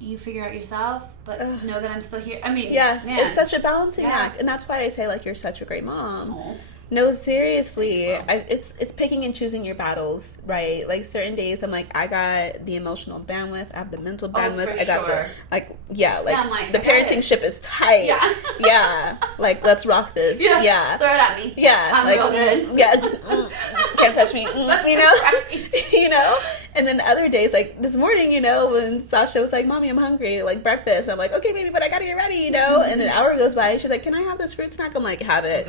you figure out yourself, but know that I'm still here. I mean, man. It's such a balancing act. And that's why I say, like, you're such a great mom. Aww. No, seriously. So. It's picking and choosing your battles, right? Like, certain days I'm like, I got the emotional bandwidth, I have the mental bandwidth, I got the, the parenting ship is tight. Yeah. Yeah. Like, let's rock this. Yeah. Throw it at me. Yeah. I'm like, real good. Yeah. Can't touch me. You know? Right. You know? And then other days, like, this morning, you know, when Sasha was like, Mommy, I'm hungry, like, breakfast. I'm like, okay, baby, but I gotta get ready, you know? And an hour goes by, and she's like, can I have this fruit snack? I'm like, have it.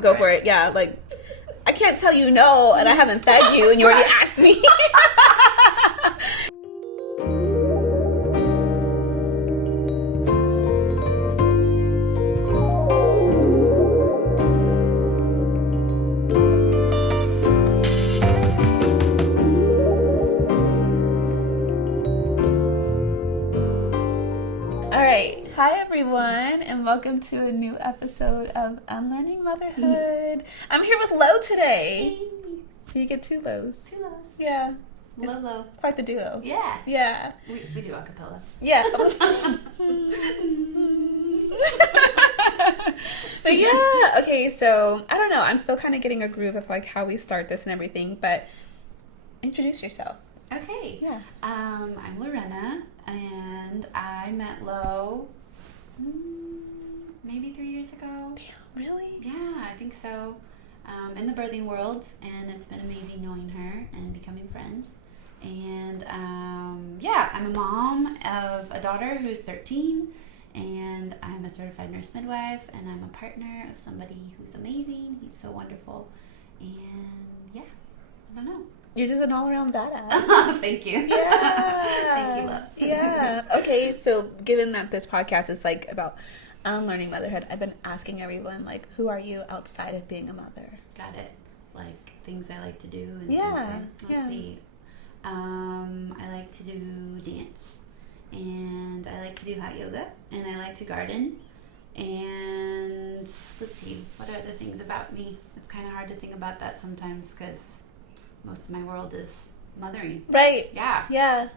Go for it. Yeah, like, I can't tell you no, and I haven't fed you, and you already asked me. Everyone, and welcome to a new episode of Unlearning Motherhood. I'm here with Lo today. Hey. So you get two Los. Two Los. Yeah. Lo. Quite the duo. Yeah. Yeah. We do a cappella. Yeah. But yeah, okay, so I don't know. I'm still kind of getting a groove of like how we start this and everything, but introduce yourself. Okay. Yeah. I'm Lorena, and I met Lo maybe 3 years ago. Damn, really? Yeah, I think so. In the birthing world, and it's been amazing knowing her and becoming friends. And I'm a mom of a daughter who's 13, and I'm a certified nurse midwife, and I'm a partner of somebody who's amazing. He's so wonderful. And yeah, I don't know. You're just an all-around badass. Thank you. Yeah. Thank you, love. Yeah. Okay, so given that this podcast is like about unlearning motherhood, I've been asking everyone, like, who are you outside of being a mother? Got it. Like, things I like to do and yeah. Let's see. I like to do dance, and I like to do hot yoga, and I like to garden. And let's see, what are the things about me? It's kind of hard to think about that sometimes because most of my world is mothering. Right. Yeah. Yeah.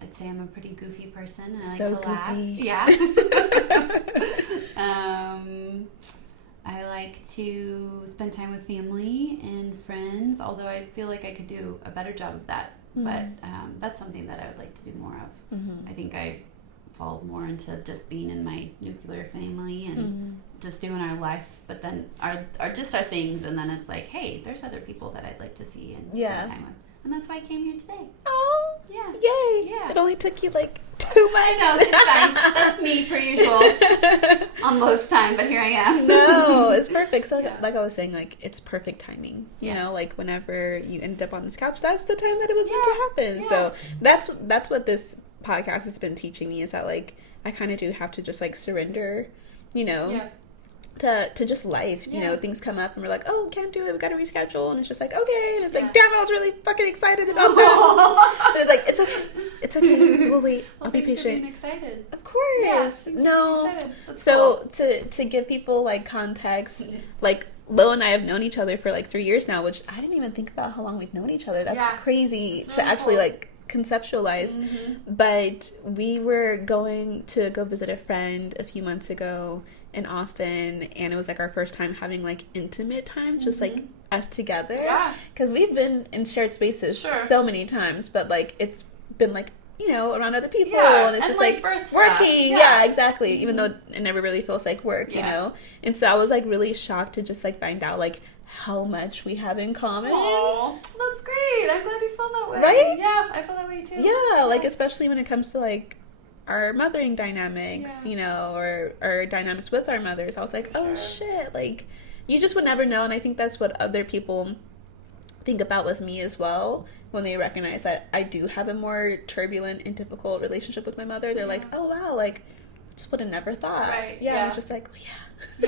I'd say I'm a pretty goofy person, and I like so to goofy. laugh. Yeah. I like to spend time with family and friends, although I feel like I could do a better job of that. Mm-hmm. But that's something that I would like to do more of. Mm-hmm. I think I fall more into just being in my nuclear family and just doing our life, but then our things, and then it's like, hey, there's other people that I'd like to see and spend time with. And that's why I came here today. Oh, yeah. Yay. Yeah. It only took you like 2 months. I know, it's fine. That's me per usual. On most time, but here I am. No, it's perfect. So like I was saying, like, it's perfect timing. You know, like whenever you ended up on this couch, that's the time that it was meant to happen. Yeah. So that's what this podcast has been teaching me, is that like I kind of do have to just like surrender, you know. Yeah. To just life, you know, things come up and we're like, oh, can't do it, we gotta reschedule, and it's just like, okay, and it's like, damn, I was really fucking excited about that. And it's like, it's okay, we'll wait, I'll be patient. Being excited. Of course. Yeah, no. So cool. to give people like context, like Lo and I have known each other for like 3 years now, which I didn't even think about how long we've known each other. That's crazy to actually like conceptualize. But we were going to go visit a friend a few months ago in Austin, and it was like our first time having like intimate time, just like us together, because we've been in shared spaces so many times, but like it's been like, you know, around other people, and it's just like working. Yeah, exactly. Even though it never really feels like work, you know. And so I was like really shocked to just like find out like how much we have in common. Oh, that's great. I'm glad you feel that way. Right? Yeah, I feel that way too. Yeah, like especially when it comes to like our mothering dynamics, you know, or our dynamics with our mothers. I was like, oh shit, like you just would never know. And I think that's what other people think about with me as well, when they recognize that I do have a more turbulent and difficult relationship with my mother. They're like, oh wow, like just would have never thought. Right. Yeah. It's just like, yeah. You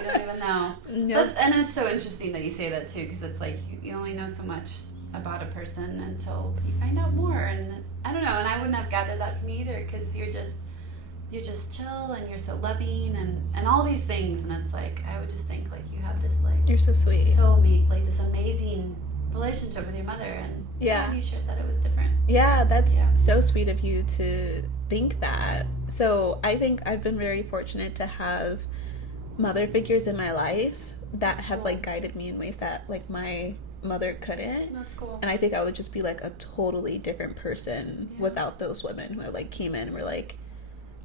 don't even know. Nope. And it's so interesting that you say that too, because it's like you only know so much about a person until you find out more. And I don't know, and I wouldn't have gathered that from you either, because you're just chill, and you're so loving, and all these things, and it's like I would just think like you have this like, you're so sweet, so like this amazing relationship with your mother, and glad you shared that it was different. Yeah, that's so sweet of you to think that. So I think I've been very fortunate to have mother figures in my life that have like guided me in ways that like my mother couldn't. That's cool. And I think I would just be like a totally different person without those women who like came in and were like,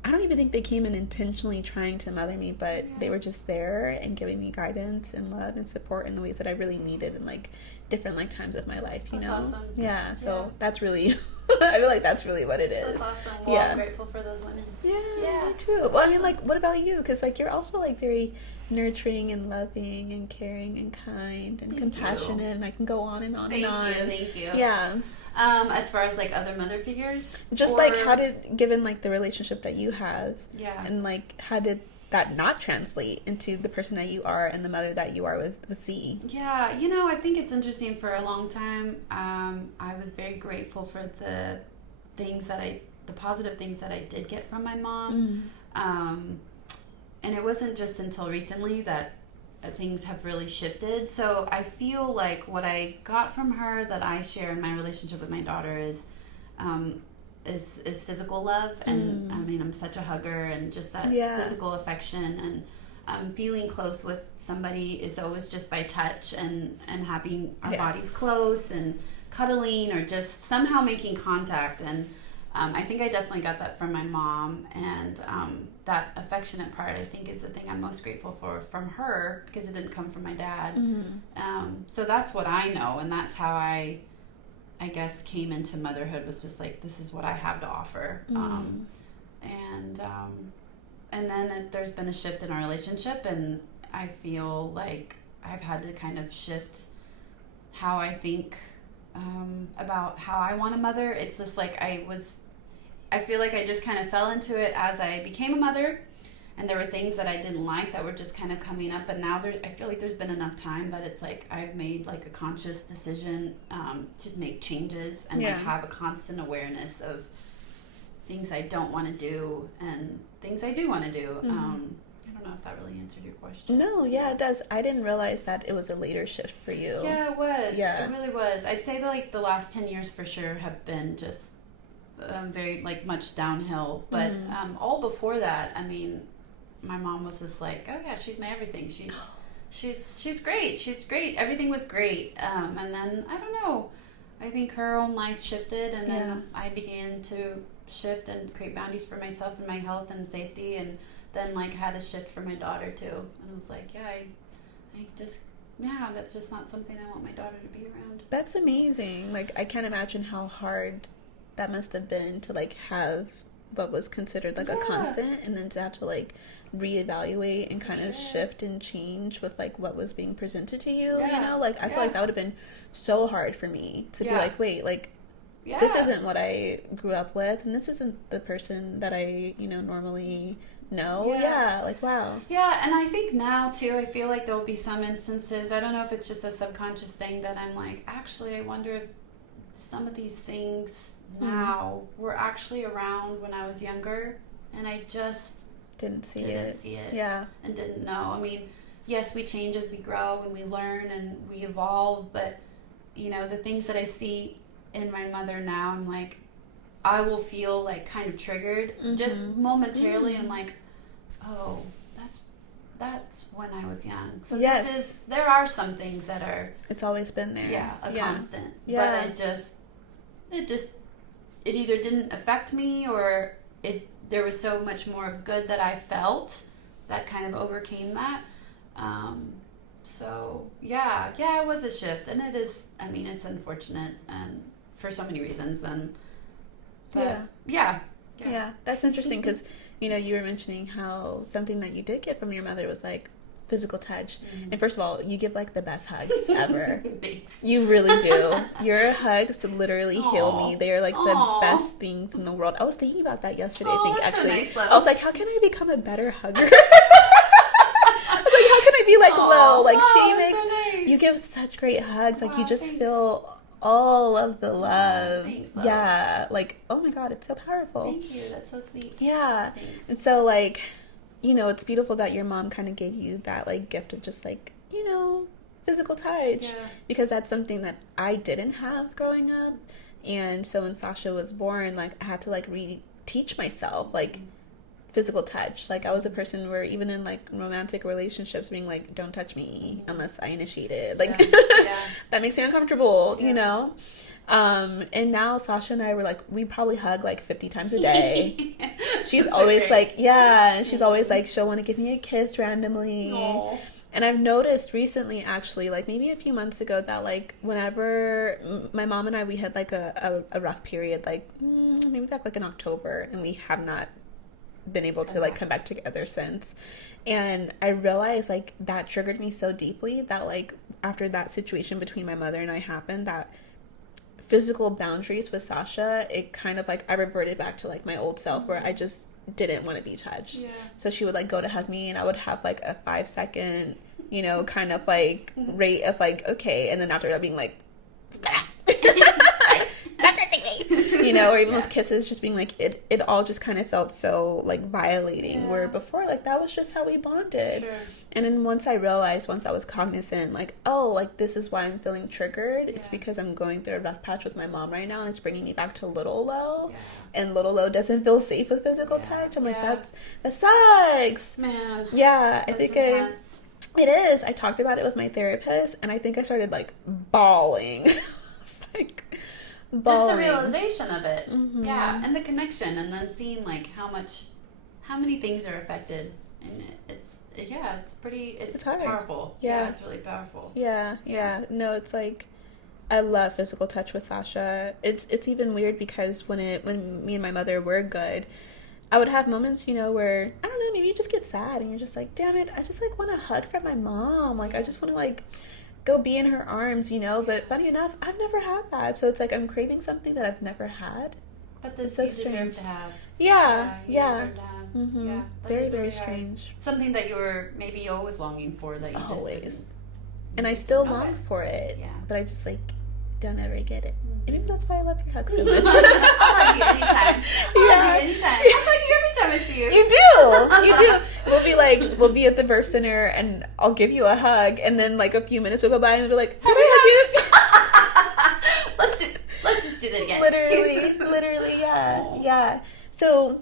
I don't even think they came in intentionally trying to mother me, but they were just there and giving me guidance and love and support in the ways that I really needed in like different like times of my life, you know? Awesome. Yeah, so that's really, I feel like that's really what it is. That's awesome. Well, I'm grateful for those women. Yeah, me too. Well, awesome. I mean, like, what about you? Because like you're also like very nurturing and loving and caring and kind and compassionate, and I can go on and on and on. Thank you. Yeah. As far as like other mother figures, just like how did, given like the relationship that you have, and like how did that not translate into the person that you are and the mother that you are with Z? Yeah, you know, I think it's interesting. For a long time, I was very grateful for the positive things that I did get from my mom. And it wasn't just until recently that things have really shifted. So I feel like what I got from her that I share in my relationship with my daughter is physical love. And I mean, I'm such a hugger, and just that physical affection and feeling close with somebody is always just by touch and having our bodies close and cuddling or just somehow making contact. And I think I definitely got that from my mom, and that affectionate part I think is the thing I'm most grateful for from her, because it didn't come from my dad. So that's what I know, and that's how I guess came into motherhood, was just like, this is what I have to offer. And then there's been a shift in our relationship, and I feel like I've had to kind of shift how I think about how I want a mother. It's just like I feel like I just kind of fell into it as I became a mother, and there were things that I didn't like that were just kind of coming up. But now I feel like there's been enough time that it's like I've made like a conscious decision to make changes and like have a constant awareness of things I don't want to do and things I do want to do. I don't know if that really answered your question. No, yeah, it does. I didn't realize that it was a later shift for you. Yeah, it was. Yeah. It really was. I'd say that like the last 10 years for sure have been just very like much downhill. But all before that, I mean, my mom was just like, oh yeah, she's my everything. She's great. She's great. Everything was great. And then I don't know. I think her own life shifted, and then I began to shift and create boundaries for myself and my health and safety, and then like had a shift for my daughter too. And I was like, that's just not something I want my daughter to be around. That's amazing. Like, I can't imagine how hard that must have been to like have what was considered like a constant, and then to have to like reevaluate and kind of shift and change with like what was being presented to you. You know, like I feel like that would have been so hard for me to be like, wait, like this isn't what I grew up with, and this isn't the person that I, you know, normally know. Like, wow. Yeah, and I think now too, I feel like there'll be some instances, I don't know if it's just a subconscious thing, that I'm like, actually I wonder if some of these things now were actually around when I was younger, and I just didn't see it. And didn't know. I mean, yes, we change as we grow and we learn and we evolve, but you know, the things that I see in my mother now, I'm like, I will feel like kind of triggered just momentarily. I'm like, oh, that's when I was young. So there are some things that are, it's always been there. Constant. But it either didn't affect me, or there was so much more of good that I felt that kind of overcame that. So it was a shift, and it is, I mean, it's unfortunate and for so many reasons, that's interesting, because you know, you were mentioning how something that you did get from your mother was like physical touch. And first of all, you give like the best hugs ever. Thanks. You really do. Your hugs literally heal me. They are like the best things in the world. I was thinking about that yesterday. I think actually, so nice, I was like, how can I become a better hugger? I was like, how can I be like Lo? Like, she makes, so nice. You give such great hugs. Like, you just feel all of the love. Thanks, love. Yeah, like, oh my god, it's so powerful. Thank you, that's so sweet. Yeah. Thanks. And so like, you know, it's beautiful that your mom kind of gave you that like gift of just like, you know, physical touch because that's something that I didn't have growing up. And so when Sasha was born, like, I had to, like, teach myself, like, physical touch. Like, I was a person where even in, like, romantic relationships being like, don't touch me unless I initiate it. Like, that makes me uncomfortable, you know? And now Sasha and I were like, we probably hug like 50 times a day. She's always like, and she's always like, she'll want to give me a kiss randomly. Aww. And I've noticed recently, actually, like maybe a few months ago, that like whenever my mom and I, we had like a rough period, like maybe back like in October, and we have not been able to like come back together since. And I realized like that triggered me so deeply that like after that situation between my mother and I happened, that physical boundaries with Sasha, it kind of like I reverted back to like my old self where I just didn't want to be touched. So she would like go to hug me and I would have like a 5-second, you know, kind of like rate of like, okay, and then after that being like, stop. You know, or even with kisses, just being like, it all just kind of felt so like violating, where before like that was just how we bonded. And then once I was cognizant, like, oh, like this is why I'm feeling triggered, it's because I'm going through a rough patch with my mom right now, and it's bringing me back to Little Lo, and Little Lo doesn't feel safe with physical touch. I'm like, that sucks, man. I think intense. It is. I talked about it with my therapist, and I think I started like bawling. It's like bawling. Just the realization of it, and the connection, and then seeing like how many things are affected, and it's powerful. It's really powerful. No, it's like I love physical touch with Sasha. It's even weird because when me and my mother were good, I would have moments, you know, where I don't know, maybe you just get sad and you're just like, damn it, I just like want a hug from my mom. Like I just want to like go be in her arms, you know. But funny enough, I've never had that, so it's like I'm craving something that I've never had. But this you deserve to have. You deserve to have. Very, very strange. Something that you were maybe always longing for that you just didn't. And I still long for it. But I just like don't ever get it. And maybe that's why I love your hugs so much. I'll hug you anytime. I'll hug you every time I see you. You do. We'll be at the birth center and I'll give you a hug, and then like a few minutes will go by and we'll be like, can I hug you? Let's just do that again. Literally, yeah. So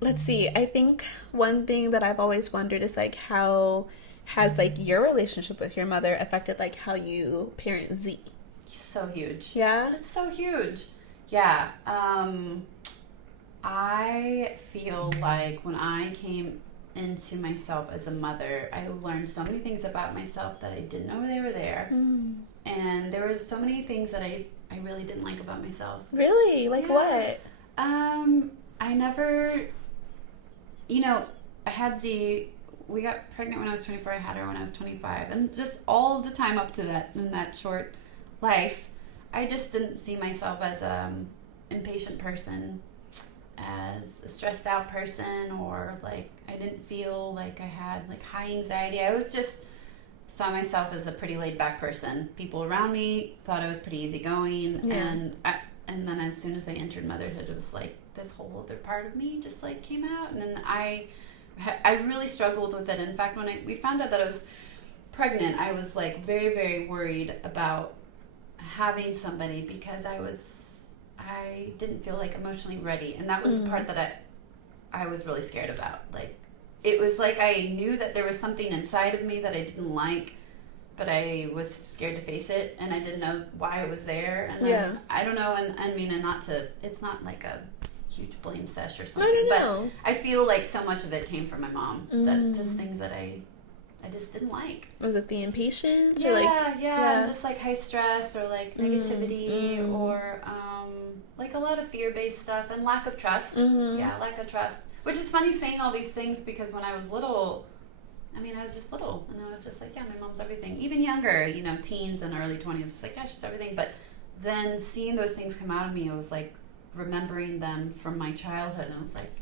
let's see. I think one thing that I've always wondered is like, how has like your relationship with your mother affected like how you parent Z? So huge. Yeah? It's so huge. Yeah. I feel like when I came into myself as a mother, I learned so many things about myself that I didn't know they were there. And there were so many things that I really didn't like about myself. Really? Like what? I never, you know, I had Z. We got pregnant when I was 24. I had her when I was 25. And just all the time up to that, in that short life, I just didn't see myself as an impatient person, as a stressed out person, or like I didn't feel like I had like high anxiety. I was just saw myself as a pretty laid back person. People around me thought I was pretty easygoing, and then as soon as I entered motherhood, it was like this whole other part of me just like came out, and then I really struggled with it. In fact, when we found out that I was pregnant, I was like very, very worried about having somebody because I didn't feel like emotionally ready, and that was the part that I was really scared about. Like it was like I knew that there was something inside of me that I didn't like, but I was scared to face it, and I didn't know why it was there. And then I don't know, and I mean, and not to, it's not like a huge blame sesh or something, but I feel like so much of it came from my mom, that just things that I just didn't like. Was it the impatience? Yeah, just like high stress, or like negativity, or like a lot of fear-based stuff, and lack of trust. Lack of trust, which is funny saying all these things because when I was little, I mean, I was just little, and I was just like, yeah, my mom's everything. Even younger, you know, teens and early 20s, just like, yeah, she's everything. But then seeing those things come out of me, it was like remembering them from my childhood, and I was like,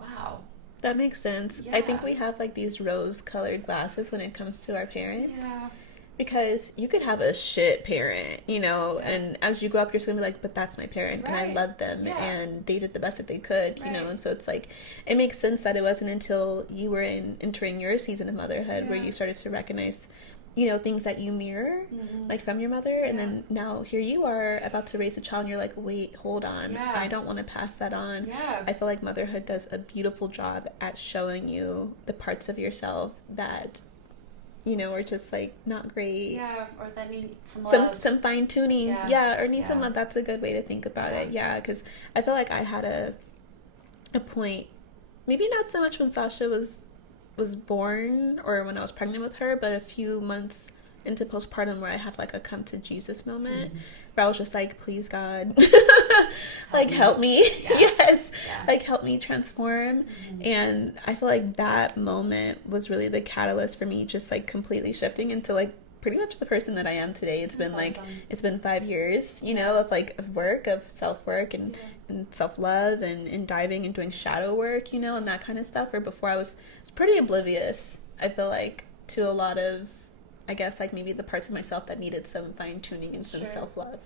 wow. That makes sense. I think we have like these rose-colored glasses when it comes to our parents. Yeah. Because you could have a shit parent, you know, and as you grow up, you're just going to be like, but that's my parent, and I love them, and they did the best that they could, you know, and so it's like, it makes sense that it wasn't until you were entering your season of motherhood where you started to recognize you know, things that you mirror, like from your mother, and then now here you are about to raise a child, and you're like, wait, hold on, I don't want to pass that on. I feel like motherhood does a beautiful job at showing you the parts of yourself that, you know, are just like not great, or that need some love. some fine-tuning, or need some love. That's a good way to think about it. Because I feel like I had a point, maybe not so much when Sasha was born or when I was pregnant with her, but a few months into postpartum where I had like a come to Jesus moment where I was just like, please God, like help me. Like help me transform. And I feel like that moment was really the catalyst for me just like completely shifting into like pretty much the person that I am today. It's been like, it's been 5 years, you know, of like of work, of self-work and self-love and diving and doing shadow work, you know, and that kind of stuff. Where before I was pretty oblivious, I feel like, to a lot of, I guess, like maybe the parts of myself that needed some fine-tuning and some self-love.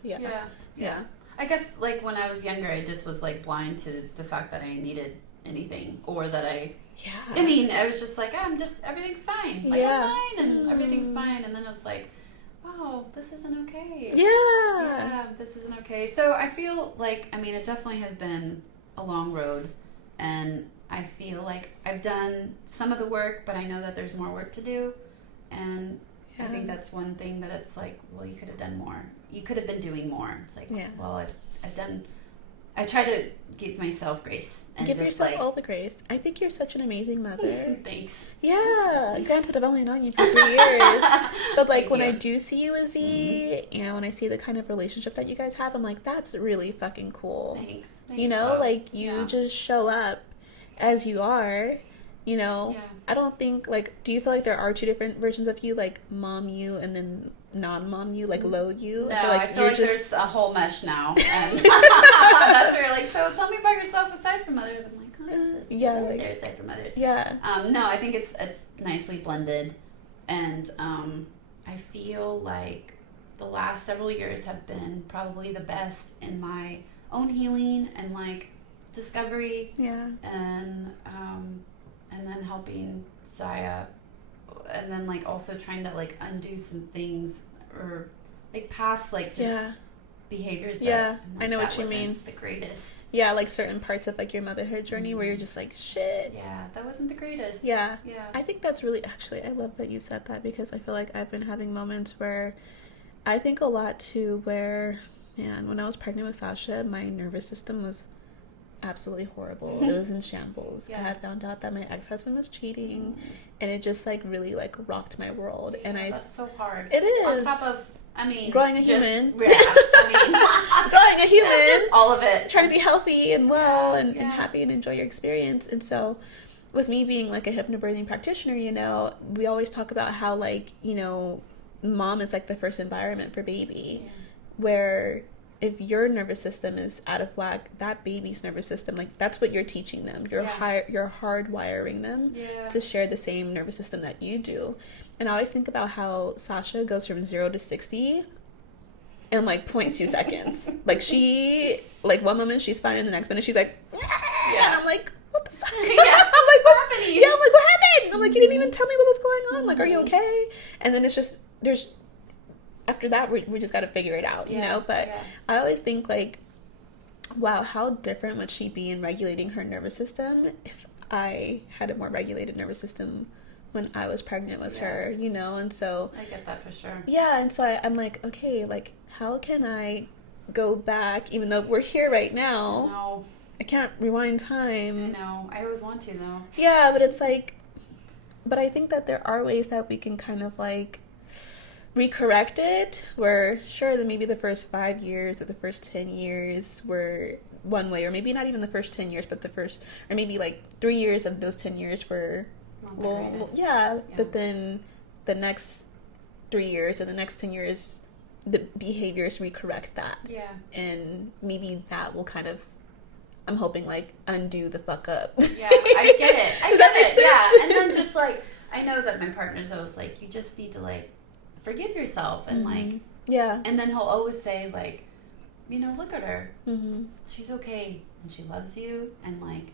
I guess like when I was younger, I just was like blind to the fact that I needed anything, or that I mean, I was just like, everything's fine. Like, I'm fine, and everything's fine. And then I was like, wow, this isn't okay. This isn't okay. So I feel like, I mean, it definitely has been a long road, and I feel like I've done some of the work, but I know that there's more work to do. And I think that's one thing that it's like, well, you could have done more. You could have been doing more. It's like, well, I try to give myself grace. And give just yourself like, all the grace. I think you're such an amazing mother. Thanks. Yeah. Granted, I've only known you for 3 years. But like when I do see you as Z, and when I see the kind of relationship that you guys have, I'm like, that's really fucking cool. Thanks. You know, love. Like you just show up as you are. You know, I don't think, like, do you feel like there are two different versions of you, like mom you and then non-mom you, like low you? No, I feel like there's a whole mesh now. And that's where you're like, so tell me about yourself aside from motherhood. I'm like, there aside from motherhood. No, I think it's nicely blended. And I feel like the last several years have been probably the best in my own healing and like discovery. And then helping Zaya, and then like also trying to like undo some things, or like past like just behaviors that like, I know what you mean, the greatest. Like certain parts of like your motherhood journey where you're just like, shit, that wasn't the greatest. I think that's really, actually, I love that you said that, because I feel like I've been having moments where I think a lot too, where, man, when I was pregnant with Sasha, my nervous system was absolutely horrible. It was in shambles. I had found out that my ex-husband was cheating, and it just like really like rocked my world. And that's so hard. It is, on top of, I mean, growing a human. Growing a human, just all of it, trying to be healthy and well and happy and enjoy your experience. And so with me being like a hypnobirthing practitioner, you know, we always talk about how like, you know, mom is like the first environment for baby, where if your nervous system is out of whack, that baby's nervous system, like that's what you're teaching them. You're hardwiring them to share the same nervous system that you do. And I always think about how Sasha goes from 0 to 60 in like 0.2 seconds. Like she, like one moment she's fine, and the next minute she's like, and I'm like, what the fuck? I'm like, what's happening? I'm like, what happened? I'm like, you didn't even tell me what was going on. Like, are you okay? And then it's just, after that, we just got to figure it out, you know? But I always think, like, wow, how different would she be in regulating her nervous system if I had a more regulated nervous system when I was pregnant with her, you know? And so I get that for sure. And so I'm like, okay, like, how can I go back, even though we're here right now? No. I can't rewind time. I know. I always want to, though. Yeah, but it's like, but I think that there are ways that we can kind of, like, recorrect it, where sure that maybe the first 5 years or the first 10 years were one way, or maybe not even the first 10 years, but the first, or maybe like 3 years of those 10 years were but then the next 3 years or the next 10 years the behaviors recorrect that, and maybe that will kind of, I'm hoping, like undo the fuck up. I get it. I get it. And then just like, I know that my partner's always like, you just need to like forgive yourself, and like and then he'll always say like, you know, look at her, she's okay and she loves you, and like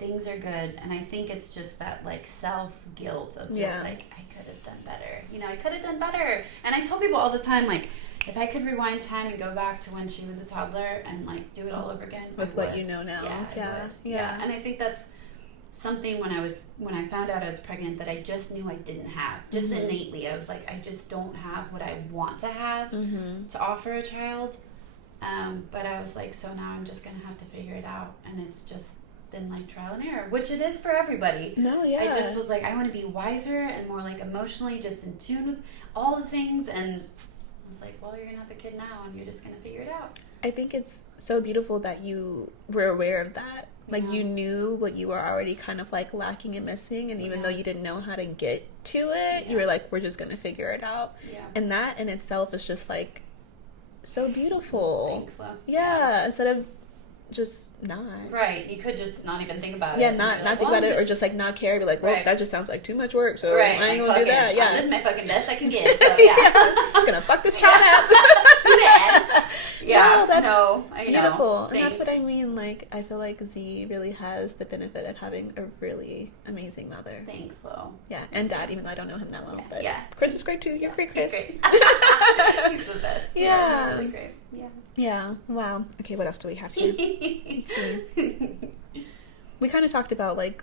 things are good. And I think it's just that, like, self-guilt of just, like, I could have done better. You know, I could have done better. And I tell people all the time, like, if I could rewind time and go back to when she was a toddler and, like, do it all over again. With what you know now. Yeah. And I think that's something when I found out I was pregnant that I just knew I didn't have. Just innately. I was like, I just don't have what I want to have to offer a child. But I was like, so now I'm just going to have to figure it out. And it's just been like trial and error, which it is for everybody. I just was like, I want to be wiser and more like emotionally just in tune with all the things. And I was like, well, you're going to have a kid now and you're just going to figure it out. I think it's so beautiful that you were aware of that. Like, you knew what you were already kind of, like, lacking and missing, and even though you didn't know how to get to it, you were like, we're just going to figure it out. And that in itself is just, like, so beautiful. Thanks, love. Yeah, instead of just not. Right, you could just not even think about it. Yeah, not think about it, or just, like, not care, be like, well, that just sounds like too much work, so I ain't gonna do that. Yeah, this is my fucking best I can give, so yeah. Just gonna fuck this child up. Too bad. Yeah, that's I beautiful. know. And that's what I mean, like, I feel like Z really has the benefit of having a really amazing mother. Thanks, Lo. Yeah, and Dad, even though I don't know him that well. But yeah. Chris is great too. You're great, Chris. He's great. He's the best. Yeah. He's really great. Yeah. Yeah. Wow. Okay, what else do we have here? Let's see. We kind of talked about, like,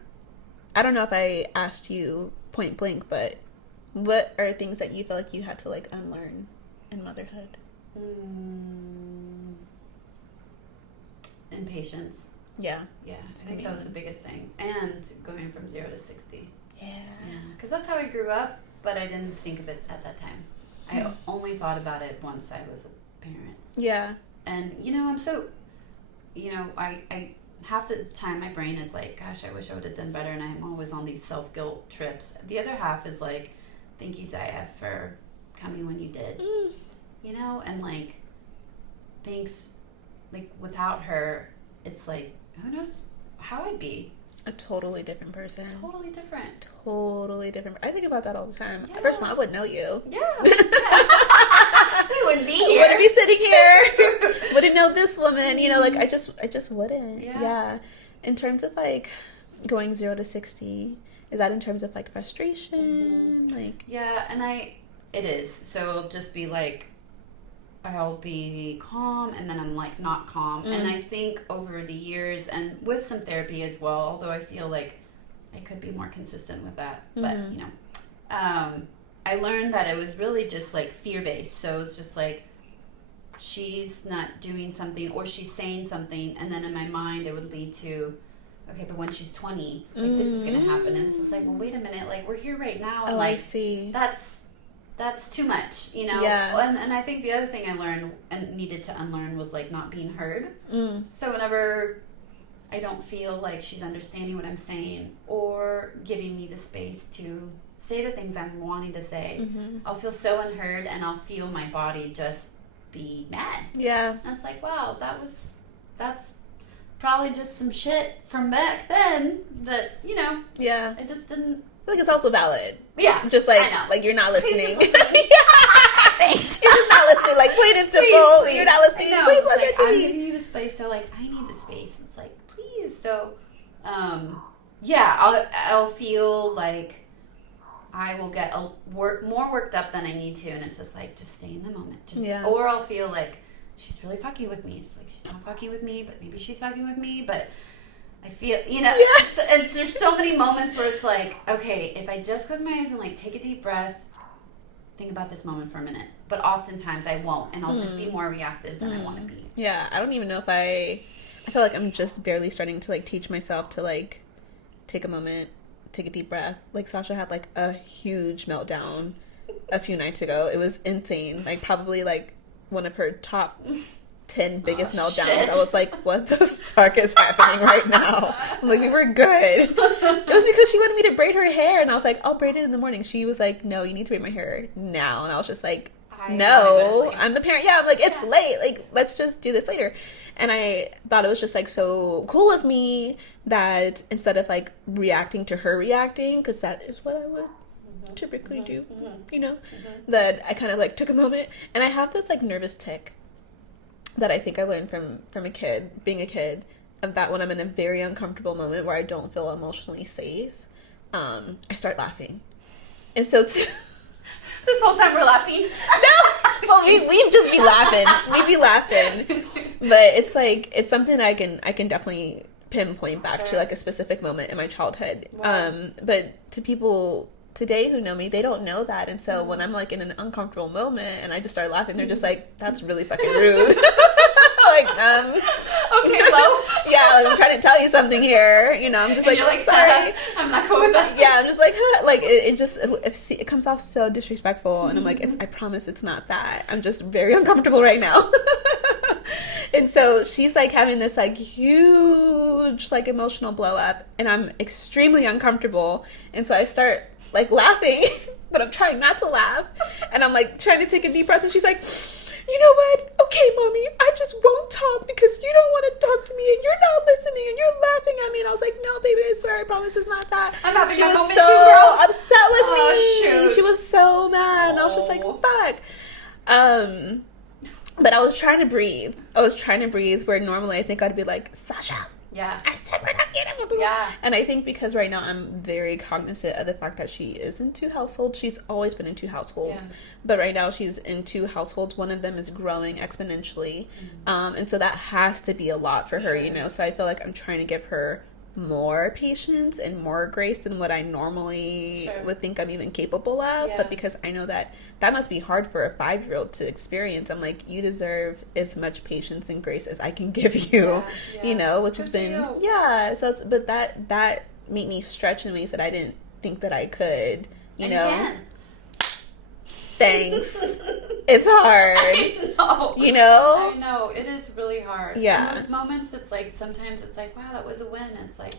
I don't know if I asked you point blank, but what are things that you feel like you had to, like, unlearn in motherhood? Impatience. Yeah. I think that was the biggest thing. And going from 0 to 60. Yeah. Because that's how I grew up, but I didn't think of it at that time. I only thought about it once I was a parent. Yeah. And, I'm so, I half the time my brain is like, gosh, I wish I would have done better, and I'm always on these self-guilt trips. The other half is like, thank you, Zaya, for coming when you did. And, like, thanks, like, without her, it's like, who knows how I'd be. A totally different person. Totally different. I think about that all the time. Yeah. First of all, I wouldn't know you. Yeah. We wouldn't be here. Wouldn't be sitting here. Wouldn't know this woman. Like, I just wouldn't. Yeah. In terms of, like, going 0 to 60, is that in terms of, like, frustration? Like. Yeah, and it is. So it'll just be like, I'll be calm, and then I'm, like, not calm. And I think over the years, and with some therapy as well, although I feel like I could be more consistent with that. But, I learned that it was really just, like, fear-based. So it's just, like, she's not doing something, or she's saying something, and then in my mind it would lead to, okay, but when she's 20, like, this is going to happen. And it's just like, well, wait a minute. Like, we're here right now. And, like, I see. That's too much, Yeah. And I think the other thing I learned and needed to unlearn was, like, not being heard. So whenever I don't feel like she's understanding what I'm saying or giving me the space to say the things I'm wanting to say, I'll feel so unheard, and I'll feel my body just be mad. Yeah. And it's like, wow, that's probably just some shit from back then that, Yeah. I just didn't. I think it's also valid. Yeah. Just like, I know. Like, you're not listening. Thanks. You're just not listening. Like, plain and simple. Please. You're not listening. Please listen to me. I'm giving you the space, so, like, I need the space. It's like, please. So, I'll feel like I will get more worked up than I need to, and it's just like, just stay in the moment. Or I'll feel like she's really fucking with me. It's like, she's not fucking with me, but maybe she's fucking with me, but I feel, Yes. And there's so many moments where it's like, okay, if I just close my eyes and, like, take a deep breath, think about this moment for a minute. But oftentimes I won't, and I'll just be more reactive than I want to be. Yeah, I don't even know if I feel like I'm just barely starting to, like, teach myself to, like, take a moment, take a deep breath. Like, Sasha had, like, a huge meltdown a few nights ago. It was insane. Like, probably, like, one of her top 10 biggest meltdowns. Shit. I was like, what the fuck is happening right now? I'm like, we were good. It was because she wanted me to braid her hair, and I was like, I'll braid it in the morning. She was like, no, you need to braid my hair now. And I was just like, no, I'm the parent. Yeah, I'm like, it's late. Like, let's just do this later. And I thought it was just, like, so cool of me that instead of, like, reacting to her reacting, because that is what I would typically do, that I kind of, like, took a moment. And I have this, like, nervous tick that I think I learned from a kid, being a kid, of that when I'm in a very uncomfortable moment where I don't feel emotionally safe, I start laughing. And so this whole time we're laughing. No, well, we'd just be laughing. We'd be laughing. But it's like, it's something I can definitely pinpoint back to, like, a specific moment in my childhood. Wow. But to people today who know me, they don't know that. And so when I'm, like, in an uncomfortable moment and I just start laughing, they're just like, that's really fucking rude. Like, okay, well, yeah, like, I'm trying to tell you something here, you know, I'm just like, sorry. I'm not cool with that. Yeah, I'm just like, like, it comes off so disrespectful, and I'm like, I promise it's not that. I'm just very uncomfortable right now. And so she's, like, having this, like, huge, like, emotional blow up, and I'm extremely uncomfortable, and so I start, like, laughing, but I'm trying not to laugh, and I'm, like, trying to take a deep breath, and she's like, you know what? Okay, mommy, I just won't talk because you don't want to talk to me and you're not listening and you're laughing at me. And I was like, no, baby, I swear, I promise it's not that. I'm having she a was moment so too, girl. upset with me. Shoot. She was so mad. And I was just like, fuck. But I was trying to breathe. Where normally I think I'd be like, Sasha. Yeah. I said we're not getting. Yeah. And I think because right now I'm very cognizant of the fact that she is in 2 households. She's always been in 2 households. Yeah. But right now she's in 2 households. One of them is growing exponentially. And so that has to be a lot for her, you know. So I feel like I'm trying to give her more patience and more grace than what I normally would think I'm even capable of. Yeah. But because I know that must be hard for a 5-year-old to experience, I'm like, you deserve as much patience and grace as I can give you, you know, which has been, so it's, but that made me stretch in ways that I didn't think that I could, you know. You can. Thanks. It's hard. I know. You know? I know. It is really hard. Yeah. In those moments, it's like, sometimes it's like, wow, that was a win. It's like,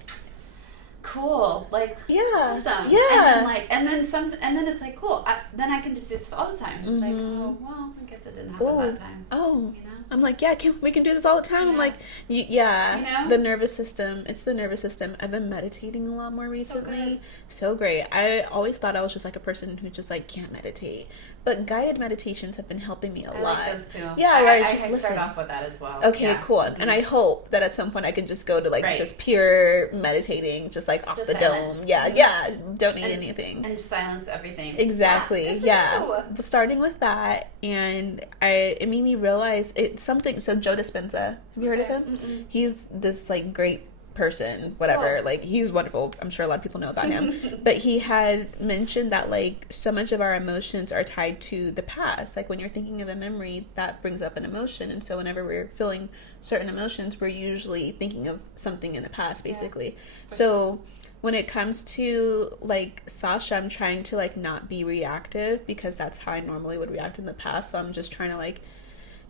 cool. Like, awesome. Yeah. And then it's like, cool. Then I can just do this all the time. It's like, oh, well, I guess it didn't happen that time. Oh. You know? I'm like, we can do this all the time. Yeah. I'm like, you know? The nervous system. It's the nervous system. I've been meditating a lot more recently. So great. I always thought I was just like a person who just like can't meditate. But guided meditations have been helping me a lot. I like those too. Yeah, right. I start off with that as well. Okay, cool. Mm-hmm. And I hope that at some point I can just go to like just pure meditating, just like off the silence. Dome. Yeah, don't need anything. And just silence everything. Exactly. Yeah. Starting with that, and it made me realize it's something. So Joe Dispenza, have you heard of him? Mm-mm. He's this like great person, whatever, like he's wonderful. I'm sure a lot of people know about him. But he had mentioned that like so much of our emotions are tied to the past. Like when you're thinking of a memory, that brings up an emotion, and so whenever we're feeling certain emotions, we're usually thinking of something in the past, basically. So when it comes to like Sasha, I'm trying to like not be reactive because that's how I normally would react in the past. So I'm just trying to like,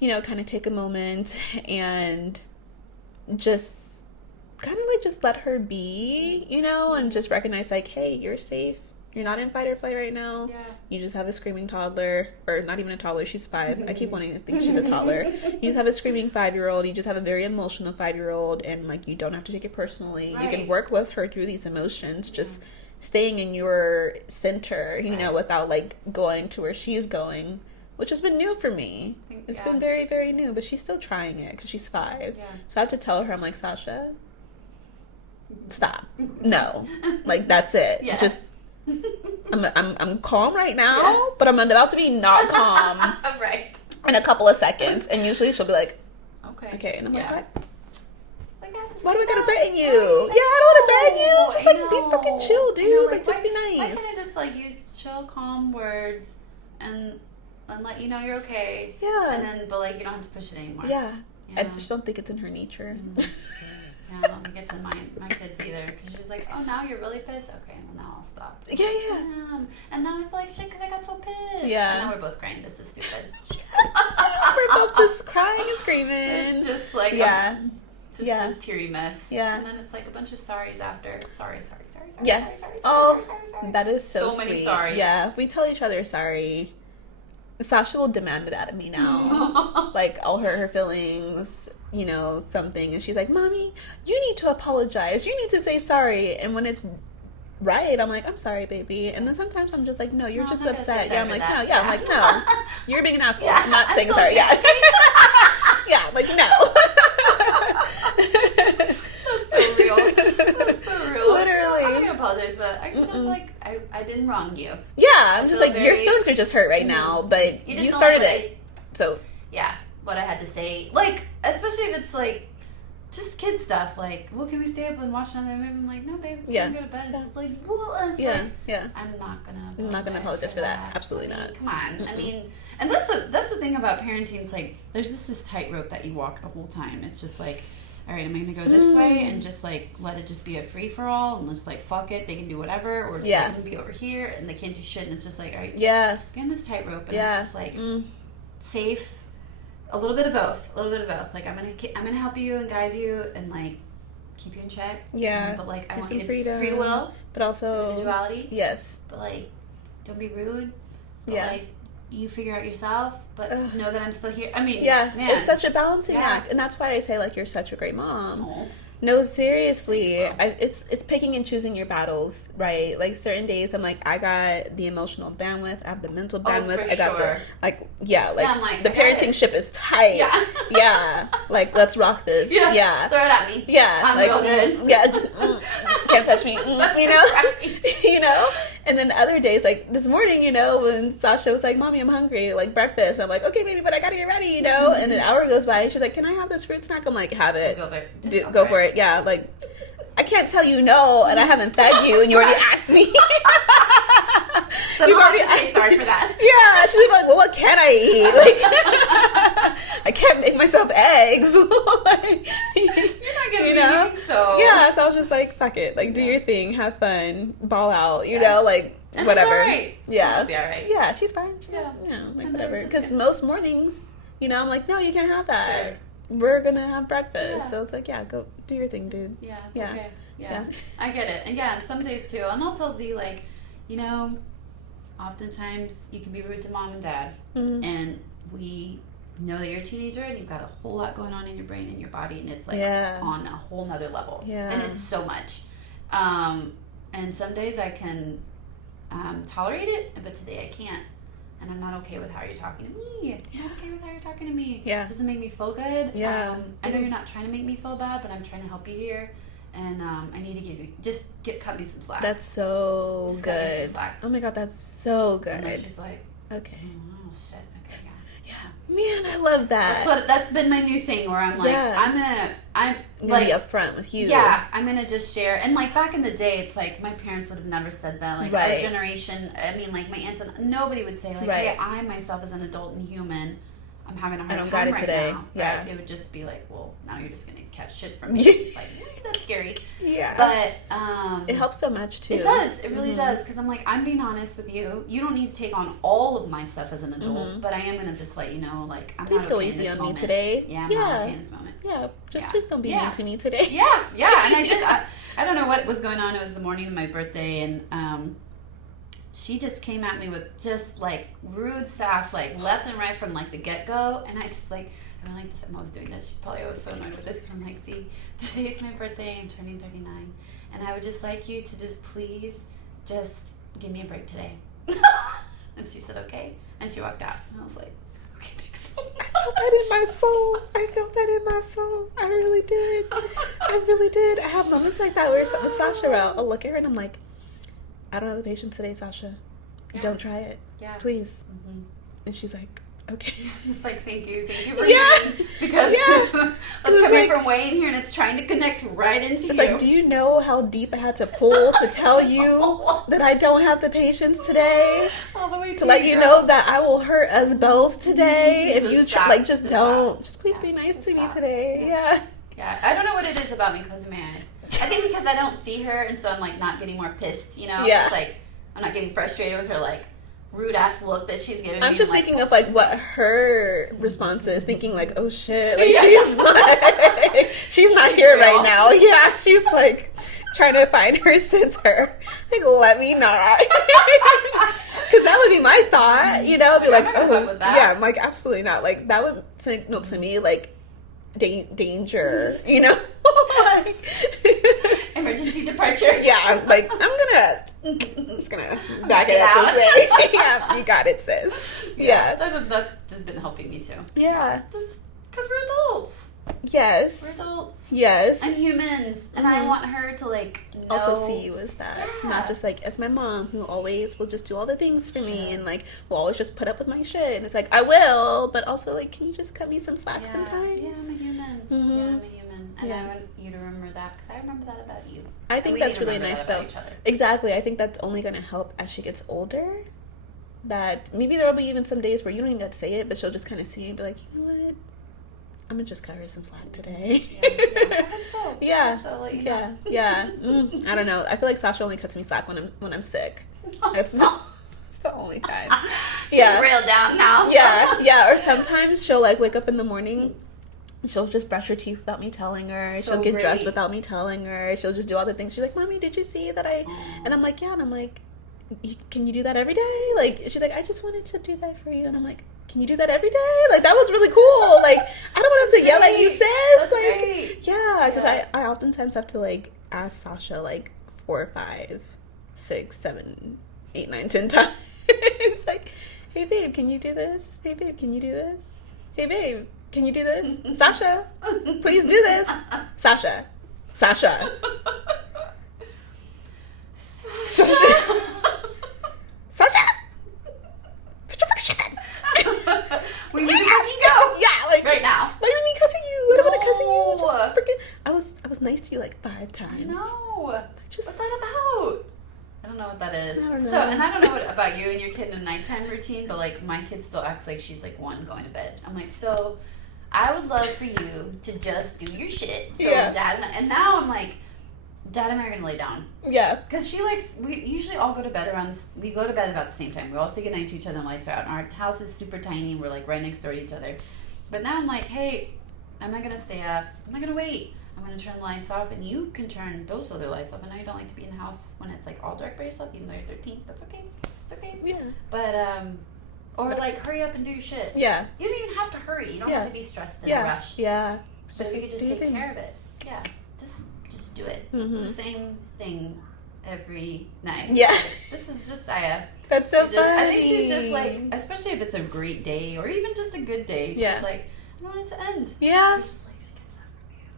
you know, kind of take a moment and just kind of like just let her be, you know, and just recognize like, hey, you're safe. You're not in fight or flight right now. Yeah. You just have a screaming toddler, or not even a toddler, she's 5. I keep wanting to think she's a toddler. You just have a screaming 5-year-old. You just have a very emotional 5-year-old, and like you don't have to take it personally. Right. You can work with her through these emotions, just staying in your center, you know, without like going to where she's going, which has been new for me. It's been very, very new, but she's still trying it because she's 5. Yeah. So I have to tell her, I'm like, Sasha, stop. No. Like, that's it. Yes. Just, I'm calm right now, but I'm about to be not calm. Right. In a couple of seconds. And usually she'll be like, okay. And I'm like, what? Why do we gotta threaten you? Right. Yeah, I don't want to threaten you. Just like be fucking chill, dude. Like just be nice. Why can't I just like use chill, calm words and let you know you're okay? Yeah. And then, but like you don't have to push it anymore. Yeah. I just don't think it's in her nature. Yeah, I don't think it's in my kids either. Because she's like, oh, now you're really pissed? Okay, well, now I'll stop. Yeah. Damn. And now I feel like shit because I got so pissed. Yeah. And now we're both crying. This is stupid. We're both just crying and screaming. It's just like a teary mess. Yeah. And then it's like a bunch of sorries after. Sorry. Sorry. That is so many sweet. sorries. Yeah, we tell each other sorry. Sasha will demand it out of me now. Like, I'll hurt her feelings, you know, something. And she's like, Mommy, you need to apologize. You need to say sorry. And when it's right, I'm like, I'm sorry, baby. And then sometimes I'm just like, no, you're just upset. Yeah, I'm like, no. Yeah, I'm like, no. You're being an asshole. I'm not saying sorry. Yeah. Yeah, like, no. I didn't wrong you. Yeah, I'm just like, your feelings are just hurt right now, but you started it. So. Yeah, what I had to say. Like, especially if it's, like, just kid stuff. Like, well, can we stay up and watch another movie? I'm like, no, babe, it's time to go to bed. It's just like, well, it's like, I'm not gonna apologize for that. Absolutely not. Come on. Mm-mm. I mean, and that's the thing about parenting. It's like, there's just this tightrope that you walk the whole time. It's just like, all right, I'm going to go this way and just, like, let it just be a free-for-all and just, like, fuck it. They can do whatever. Or just let them be over here and they can't do shit. And it's just like, all right, just be on this tightrope. And it's just, like, safe. A little bit of both. Like, I'm gonna help you and guide you and, like, keep you in check. Yeah. But, like, I want you to freedom, free will. But also... individuality. Yes. But, like, don't be rude. But, like, you figure out yourself, but know that I'm still here. I mean, man. It's such a balancing act, and that's why I say, like, you're such a great mom. Aww. No, seriously, it's picking and choosing your battles, right? Like, certain days, I'm like, I got the emotional bandwidth, I have the mental bandwidth, I got the, like, the parenting ship is tight. Yeah. Like, let's rock this. Yeah. Throw it at me. Yeah. I'm like, real good. Yeah, just, can't touch me, you know? Right. You know? And then other days, like, this morning, you know, when Sasha was like, Mommy, I'm hungry, like, breakfast. I'm like, okay, baby, but I gotta get ready, you know? And an hour goes by, and she's like, can I have this fruit snack? I'm like, have it. Go for it. Yeah, like, I can't tell you no, and I haven't fed you, and you already asked me. You've already say sorry for that. Yeah, she's like, well, what can I eat? Like, I can't make myself eggs. Like, you're not gonna be eating, so. Yeah, so I was just like, fuck it. Like, do your thing, have fun, ball out, you know, like, and whatever. It's all right. Yeah. She'll be all right. Yeah, she's fine. Like, whatever. Because most mornings, you know, I'm like, no, you can't have that. Sure. We're gonna have breakfast, so it's like, go do your thing, dude. Yeah, it's okay. Yeah, I get it. And some days too. And I'll tell Z, like, you know, oftentimes you can be rude to mom and dad, and we know that you're a teenager and you've got a whole lot going on in your brain and your body, and it's like on a whole nother level. Yeah, and it's so much. And some days I can tolerate it, but today I can't. And I'm not okay with how you're talking to me. I'm not okay with how you're talking to me. Yeah. It doesn't make me feel good. Yeah. I know you're not trying to make me feel bad, but I'm trying to help you here. And I need to cut me some slack. That's so good. Cut me some slack. Oh my God, that's so good. And then she's like, okay. Oh, shit. Okay, yeah. Man, I love that. That's been my new thing where I'm like, I'm like be upfront with you. Yeah, I'm gonna just share. And like back in the day, it's like my parents would have never said that. Like our generation, I mean, like my aunts and nobody would say like, hey, I myself as an adult and human, I'm having a hard time right now. Yeah, right? It would just be like, well, now you're just gonna catch shit from me. Like, that's scary. Yeah, but it helps so much too. It does. It really does. Because I'm like, I'm being honest with you. You don't need to take on all of my stuff as an adult, but I am gonna just let you know, like, I'm please not go okay easy in this on moment. me today. Yeah, I'm not okay in this moment. Yeah, just please don't be mean to me today. Yeah, and I did. I don't know what was going on. It was the morning of my birthday, and she just came at me with just like rude sass, like left and right from like the get go, and I just like. I'm like this. I'm always doing this. She's probably always so annoyed with this, but I'm like, see, today's my birthday. I'm turning 39, and I would just like you to just please just give me a break today. And she said, okay, and she walked out, and I was like, okay, thanks so much. I felt that in my soul. I really did. I have moments like that where with Sasha, I'll look at her and I'm like, I don't have the patience today, Sasha. Don't try it. Yeah, please. Mm-hmm. And she's like, okay. It's like, thank you for me. Because that's coming from Wayne here, and it's trying to connect right into you. It's like, do you know how deep I had to pull to tell you that I don't have the patience today? All the way to let you know that I will hurt us both today. If you just please be nice to me today. Yeah, I don't know what it is about me closing my eyes. I think because I don't see her, and so I'm like not getting more pissed, you know? Yeah. It's like, I'm not getting frustrated with her, like, rude ass look that she's giving me. I'm just thinking of like what her response is, thinking like, oh shit, like she's not here real right now. Yeah, she's like trying to find her center. Like, let me not, because that would be my thought, you know, be like, oh yeah, I'm like, absolutely not. Like that would signal to me like danger, you know. Like, emergency departure. Yeah, like I'm just gonna back it up and say, yeah, you got it, sis. Yeah. That's just been helping me too. Yeah. Just because we're adults. Yes. We're adults. Yes. And humans. And I want her to, like, know. Also see you as that. Yeah. Not just, like, as my mom, who always will just do all the things for me and, like, will always just put up with my shit. And it's like, I will, but also, like, can you just cut me some slack sometimes? Yeah, I'm a human. Yeah, I'm a human. And I want you to remember that, because I remember that about you. I think that's really nice, though. Exactly. I think that's only going to help as she gets older. That maybe there will be even some days where you don't even have to say it, but she'll just kind of see you and be like, you know what? I'm gonna just cut her some slack today. I hope so. Yeah. So I'll let you know. Yeah. I don't know. I feel like Sasha only cuts me slack when I'm sick. It's the only time. She's real down now. So. Yeah. Or sometimes she'll like wake up in the morning. She'll just brush her teeth without me telling her. So she'll get dressed without me telling her. She'll just do all the things. She's like, "Mommy, did you see that I?" And I'm like, "Yeah." And I'm like, "Can you do that every day?" Like, she's like, "I just wanted to do that for you." And I'm like, "Can you do that every day?" Like, that was really cool. Like, I don't want him to yell at you, sis. That's like, great. Yeah, because I oftentimes have to, like, ask Sasha, like, 4, 5, 6, 7, 8, 9, 10 times. It's like, hey, babe, can you do this? Hey, babe, can you do this? Hey, babe, can you do this? Sasha, please do this. Sasha. Sasha. We need to fucking go. Yeah, like right now. Why do you mean cussing you? I don't want to cussing you. Just freaking. I was nice to you like 5 times. No. What's that about? I don't know what that is. And I don't know what about you and your kid in a nighttime routine, but like my kid still acts like she's like 1 going to bed. I'm like, so I would love for you to just do your shit. So Dad and now I'm like, Dad and I are gonna lay down. Yeah. Because she likes. We usually all go to bed we go to bed about the same time. We all say goodnight to each other and lights are out. And our house is super tiny and we're like right next door to each other. But now I'm like, hey, I'm not gonna stay up. I'm not gonna wait. I'm gonna turn the lights off and you can turn those other lights off. I know you don't like to be in the house when it's like all dark by yourself, even though you're 13. That's okay. It's okay. Yeah. But or like hurry up and do your shit. Yeah. You don't even have to hurry. You don't have to be stressed and rushed. Yeah. But if you could just take care of it. Yeah. Just do it. Mm-hmm. It's the same thing every night. Yeah. This is just Saya. That's so funny. I think she's just like, especially if it's a great day or even just a good day, she's just like, I don't want it to end. Yeah. She's like, she gets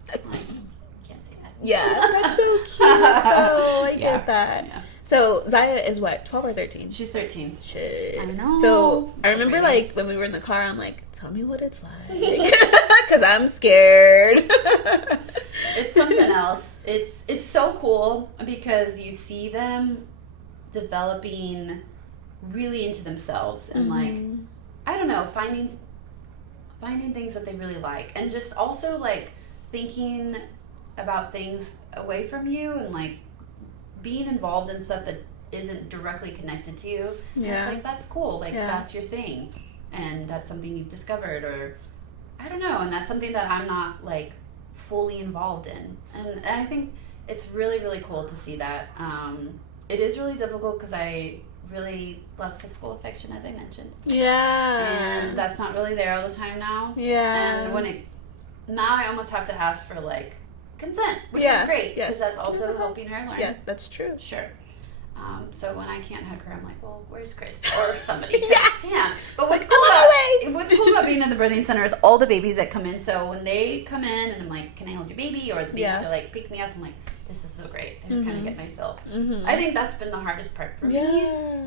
that from me. Like, you can't say that. Yeah. That's so cute. Oh, I get that. Yeah. So Zaya is what, 12 or 13? She's 13. Shit. I know. So I remember like when we were in the car, I'm like, tell me what it's like. Because I'm scared. It's something else. It's so cool because you see them developing really into themselves and like, I don't know, finding things that they really like and just also like thinking about things away from you and like being involved in stuff that isn't directly connected to you. Yeah. And it's like, that's cool. Like, that's your thing. And that's something you've discovered or, I don't know. And that's something that I'm not, like, fully involved in. And I think it's really, really cool to see that. It is really difficult because I really love physical affection, as I mentioned. Yeah. And that's not really there all the time now. Yeah. And now I almost have to ask for, like, consent, which is great because that's also helping her learn. Yeah, that's true. Sure. So when I can't hug her, I'm like, well, where's Chris or somebody? Damn. But what's cool about being at the birthing center is all the babies that come in. So when they come in and I'm like, can I hold your baby? Or the babies are like, pick me up. I'm like, this is so great. I just kind of get my fill. I think that's been the hardest part for me.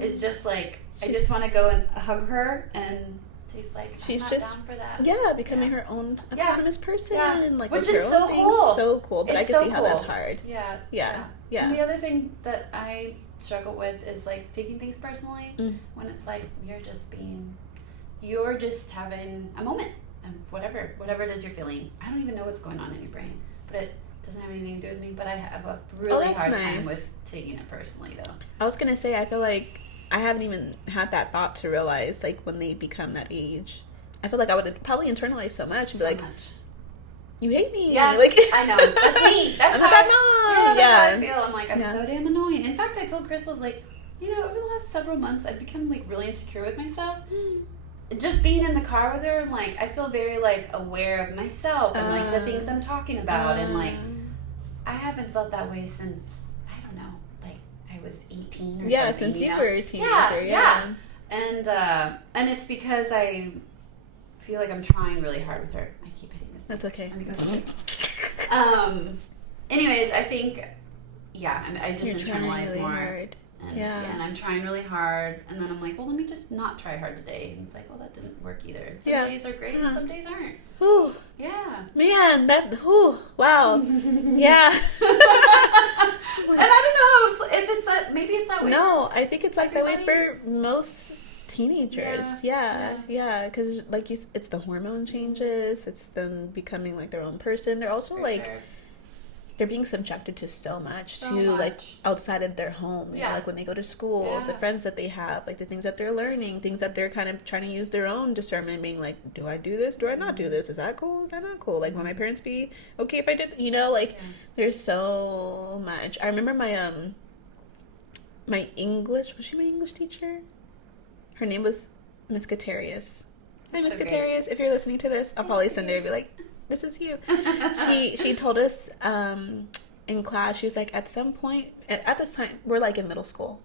Is just like I just want to go and hug her and. She's like, she's not just down for that. Yeah, becoming her own autonomous person, like which is so cool. So cool, but I can see how that's hard. Yeah. And the other thing that I struggle with is like taking things personally when it's like you're just having a moment of whatever it is you're feeling. I don't even know what's going on in your brain, but it doesn't have anything to do with me. But I have a really hard time with taking it personally, though. I was gonna say, I feel like. I haven't even had that thought to realize, like, when they become that age. I feel like I would probably internalize so much and be like, you hate me. Yeah, like, I know. That's me. That's how I feel. I'm like, I'm so damn annoying. In fact, I told Chris, I was like, over the last several months, I've become, like, really insecure with myself. Just being in the car with her, I'm like, I feel very, like, aware of myself and, like, the things I'm talking about. And, like, I haven't felt that way since... was 18 or something. Yeah, since you were a teenager. Yeah. And it's because I feel like I'm trying really hard with her. I keep hitting this. That's okay. Anyways, I think, I just internalize really more. Hard. And I'm trying really hard, and then I'm like, well, let me just not try hard today. And it's like, well, that didn't work either. Some days are great, and some days aren't. Ooh. Yeah. Man, wow. Yeah. And I don't know if it's that, maybe it's that way. No, I think it's like that way for most teenagers. Yeah. Because like it's the hormone changes. It's them becoming like their own person. They're also they're being subjected to so much like outside of their home. You know, like when they go to school, the friends that they have, like the things that they're learning, things that they're kind of trying to use their own discernment, being like, do I do this? Do I not do this? Is that cool? Is that not cool? Like, will my parents be okay if I did? There's so much. I remember my English, was she my English teacher? Her name was Miss Catarius. Hi, Miss Catarius. If you're listening to this, I'll probably send her and be like, this is you. She told us in class, she was like, at some point, at this time, we're like in middle school,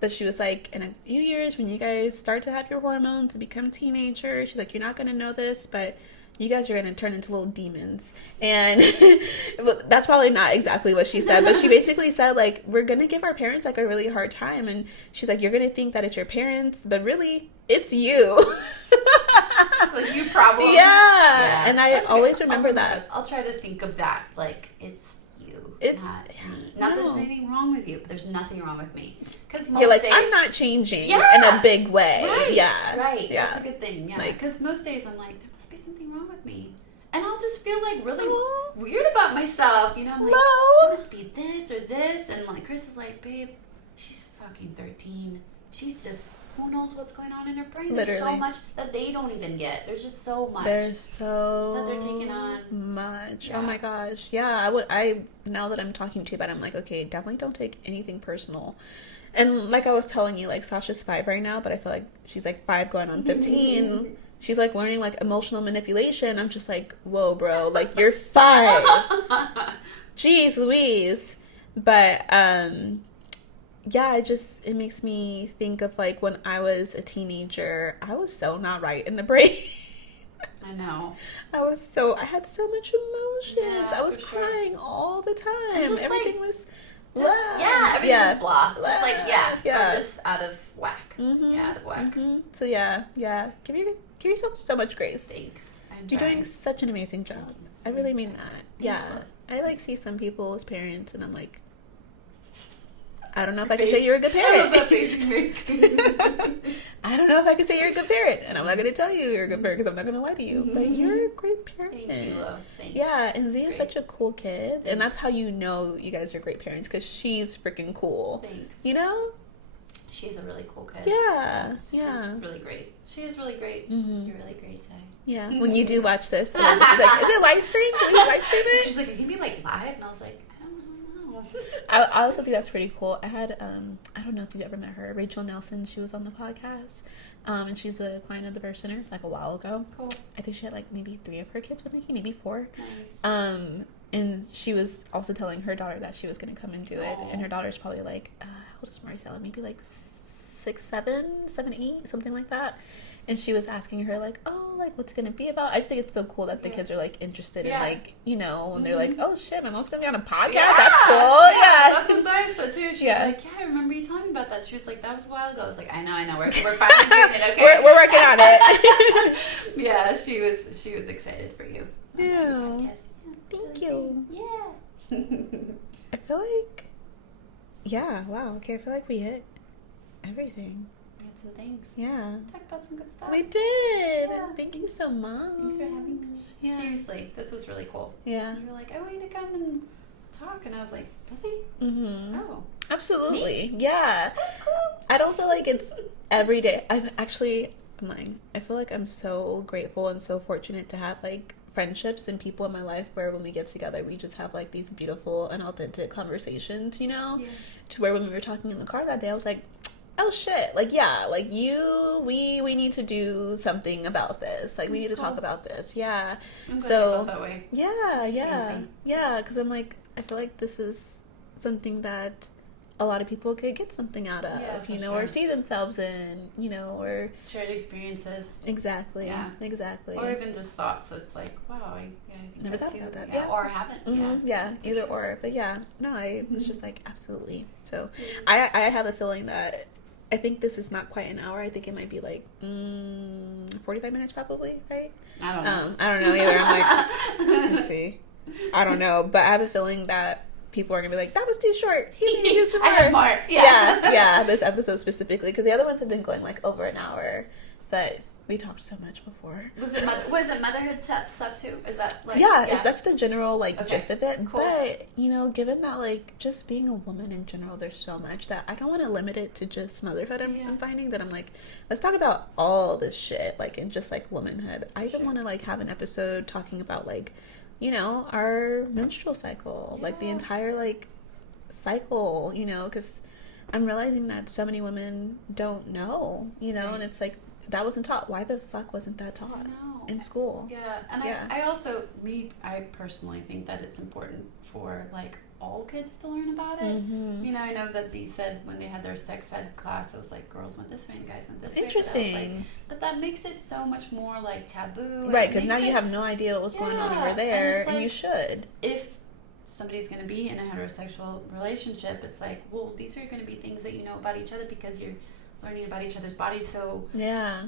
but she was like, in a few years when you guys start to have your hormones and become teenagers, she's like, you're not going to know this, but you guys are going to turn into little demons. And that's probably not exactly what she said, but she basically said, like, we're going to give our parents like a really hard time. And she's like, you're going to think that it's your parents, but really it's you. It's like you problem. Yeah. And I always remember that. I'll try to think of that. Like, it's you. It's not me. Not that there's anything wrong with you, but there's nothing wrong with me. Because you're like, days, I'm not changing in a big way. Right. Yeah. Right. Yeah. That's a good thing. Yeah. Because most days I'm like, there must be something wrong with me. And I'll just feel like really weird about myself. You know, I'm like, it must be this or this. And like, Chris is like, babe, she's fucking 13. She's just, who knows what's going on in her brain. Literally. There's so much that they don't even get. There's just so much. There's so that they're taking on. Much. Yeah. Oh my gosh. Yeah. I now that I'm talking to you about it, I'm like, okay, definitely don't take anything personal. And like I was telling you, like Sasha's 5 right now, but I feel like she's like 5 going on 15. She's like learning like emotional manipulation. I'm just like, whoa, bro, like you're 5. Jeez Louise. But yeah, it makes me think of like when I was a teenager, I was so not right in the brain. I know. I had so much emotions. I was crying all the time. And just everything was everything was blah. Just like I'm just out of whack. Mm-hmm. Yeah, out of whack. Mm-hmm. So yeah. Give yourself so much grace. Thanks. You're doing such an amazing job. I really mean that. Yeah. I like see some people as parents and I'm like, I don't know if I can say you're a good parent. I love that face you make. I don't know if I can say you're a good parent. And I'm not going to tell you you're a good parent because I'm not going to lie to you. But you're a great parent. Thank you, love. Thanks. Yeah, and Z is such a cool kid. Thanks. And that's how you know you guys are great parents because she's freaking cool. Thanks. You know? She's a really cool kid. Yeah. She's really great. She is really great. Mm-hmm. You're really great, Sai. Yeah. When you do watch this, she's like, is it live stream? Can we live stream it? She's like, it can be like live? And I was like, I also think that's pretty cool. I had I don't know if you ever met her, Rachel Nelson. She was on the podcast, and she's a client of the Birth Center like a while ago. Cool. I think she had like maybe 3 of her kids with Nikki, maybe 4. Nice. And she was also telling her daughter that she was going to come and do it, and her daughter's probably like how old is Maricela? Maybe like 6, 7, 8, something like that. And she was asking her, like, oh, like, what's going to be about? I just think it's so cool that the kids are, like, interested in, like, you know, and they're like, oh, shit, my mom's going to be on a podcast? Yeah. That's cool. Yeah. That's what Zaya said, too. She was like, I remember you telling me about that. She was like, that was a while ago. I was like, I know. We're finally doing it, okay? We're working on it. Yeah, she was excited for you. Yeah. Thank you. Yeah. I feel like, wow, okay, I feel like we hit everything. Some things. Yeah. Talked about some good stuff. We did. Yeah. Thank you so much. Thanks for having me. Yeah. Seriously, this was really cool. Yeah. You were like, I want you to come and talk. And I was like, really? Mm-hmm. Oh. Absolutely. Me? Yeah. That's cool. I don't feel like it's every day. I'm lying. I feel like I'm so grateful and so fortunate to have like friendships and people in my life where when we get together, we just have like these beautiful and authentic conversations, you know? Yeah. To where when we were talking in the car that day, I was like, oh shit, like yeah, like we need to do something about this, like we need to talk about this. Yeah. I'm glad you felt that way. Yeah, because I'm like, I feel like this is something that a lot of people could get something out of, you know, or see themselves in, you know, or shared experiences. Exactly. Yeah. Exactly. Or even just thoughts. So it's like, wow, I think never that thought about that. Yeah. Or haven't. Mm-hmm. Yeah. Either or. But yeah, no, I was just like, absolutely. So I have a feeling that I think this is not quite an hour. I think it might be like 45 minutes probably, right? I don't know. I don't know either. I'm like, let's see. I don't know. But I have a feeling that people are going to be like, that was too short. He needs to do some more. I have more. Yeah, this episode specifically. Because the other ones have been going like over an hour. But we talked so much before. Was it motherhood stuff too? Is that like... Yeah, that's the general like gist of it. Cool. But, you know, given that like just being a woman in general, there's so much that I don't want to limit it to just motherhood. I'm finding that I'm like, let's talk about all this shit, like, and just like womanhood. I even want to like have an episode talking about like, you know, our menstrual cycle, like the entire like cycle, you know, because I'm realizing that so many women don't know, you know, and it's like, that wasn't taught. Why the fuck wasn't that taught in school? Yeah, and I also, I personally think that it's important for like all kids to learn about it. You know, I know that Z said when they had their sex ed class, it was like girls went this way and guys went this way. Interesting. But that makes it so much more like taboo. Right, because now you have no idea what was going on over there, and you should. If somebody's going to be in a heterosexual relationship, it's like, well, these are going to be things that you know about each other because you're learning about each other's bodies, so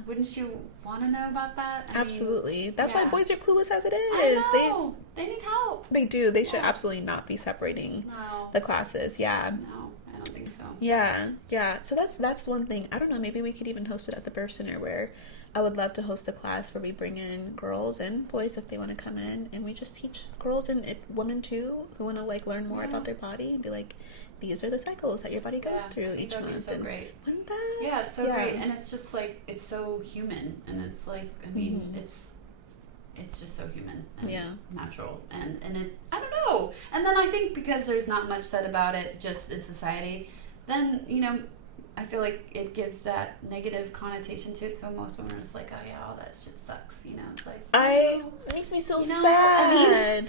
wouldn't you want to know about that? Absolutely. That's why boys are clueless as it is. I know. They need help. They do. They should absolutely not be separating the classes. Yeah. No, I don't think so. Yeah. So that's one thing. I don't know, maybe we could even host it at the Birth Center, where I would love to host a class where we bring in girls and boys if they want to come in, and we just teach girls and women too who want to like learn more about their body and be like, these are the cycles that your body goes through each month. Be so great. Wouldn't that? Yeah, it's so great, and it's just like, it's so human, and it's like, I mean, it's just so human and natural, and it, I don't know. And then I think because there's not much said about it just in society, then, you know, I feel like it gives that negative connotation to it, so most women are just like, oh yeah, all that shit sucks, you know. It's like, it makes me so sad. I mean,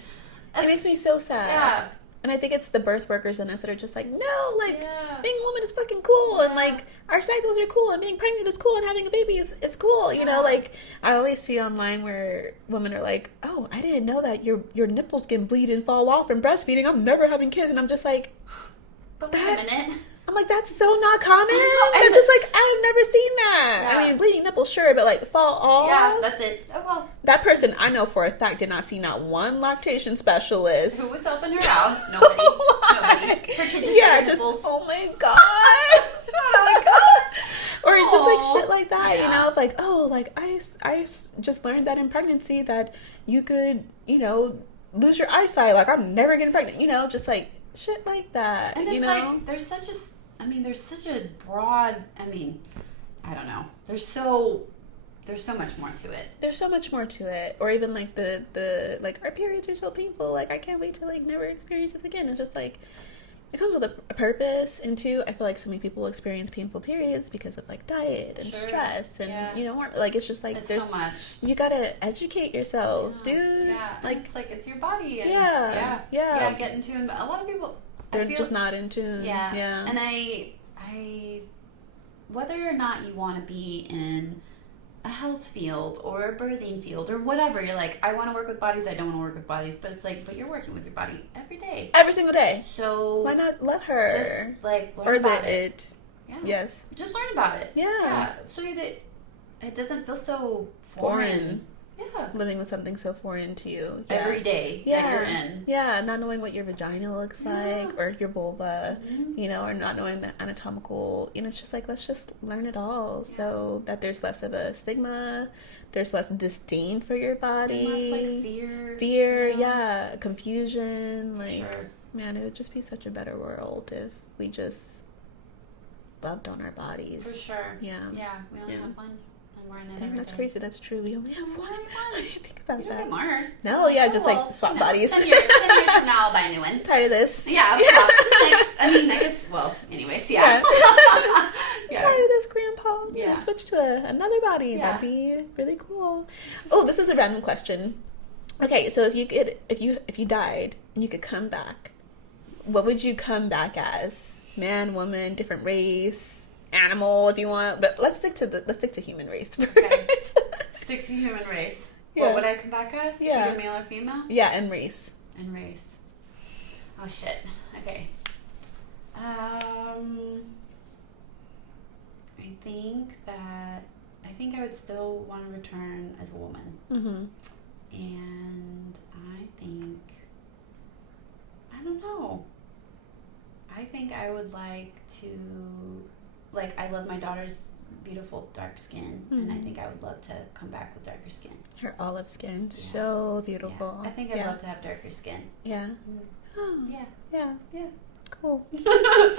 it makes me so sad. Yeah. And I think it's the birth workers in us that are just like, no, like, being a woman is fucking cool, and like, our cycles are cool, and being pregnant is cool, and having a baby is cool, you know. Like, I always see online where women are like, oh, I didn't know that your nipples can bleed and fall off from breastfeeding, I'm never having kids. And I'm just like, but wait a minute. I'm like, that's so not common. I'm just like, I've never seen that. I mean, bleeding nipples, sure, but like, fall off. Yeah, that's it. Oh, well. That person, I know for a fact, did not see not one lactation specialist. Who was helping her out? Nobody. Nobody. Her kid just nipples. Oh my God. Oh my God. Or it's just like shit like that, you know? Like, oh, like, I just learned that in pregnancy that you could, you know, lose your eyesight. Like, I'm never getting pregnant, you know? Just like shit like that, and you it's know? like, there's such a broad, I don't know. There's so much more to it. There's so much more to it. Or even like the like, our periods are so painful. Like, I can't wait to like never experience this again. It's just like, it comes with a purpose. And two, I feel like so many people experience painful periods because of like diet and stress and you know, like, it's just like, there's so much. You gotta educate yourself, dude. Yeah, like, it's like, it's your body. And get in tune. But a lot of people, they're just not in tune. Yeah. And I whether or not you want to be in a health field or a birthing field or whatever, you're like, I want to work with bodies, I don't want to work with bodies, but it's like, but you're working with your body every day. Every single day. So why not let her? Just like learn about it. Yeah. Yes. Just learn about it. Yeah. So that it doesn't feel so foreign. Yeah. Living with something so foreign to you. Every day that you're in. Yeah, not knowing what your vagina looks like or your vulva, you know, or not knowing the anatomical, you know, it's just like, let's just learn it all so that there's less of a stigma, there's less disdain for your body. And less like fear. Fear, confusion. Like, man, it would just be such a better world if we just loved on our bodies. For sure. Yeah. Yeah, we only have one. Damn, that's crazy. That's true. We only have one. Think about that. More. No, like, just like swap bodies. 10 years from now, I'll buy a new one. Tired of this. Yeah, I'll swap. I guess, well, anyways, Tired of this, Grandpa. Yeah. Switch to another body. Yeah. That'd be really cool. Oh, this is a random question. Okay, so if you died and you could come back, what would you come back as? man, woman, different race, animal if you want, but let's stick to human race first. Okay. Stick to human race. Yeah. What would I come back as? Yeah. Either male or female? Yeah, and race. And race. Oh shit. Okay. I think I would still want to return as a woman. Mm-hmm. And I don't know. I think I would like to, I love my daughter's beautiful dark skin, and I think I would love to come back with darker skin. Her olive skin, so beautiful. Yeah. I think I'd love to have darker skin. Yeah. Oh. Yeah. Cool. So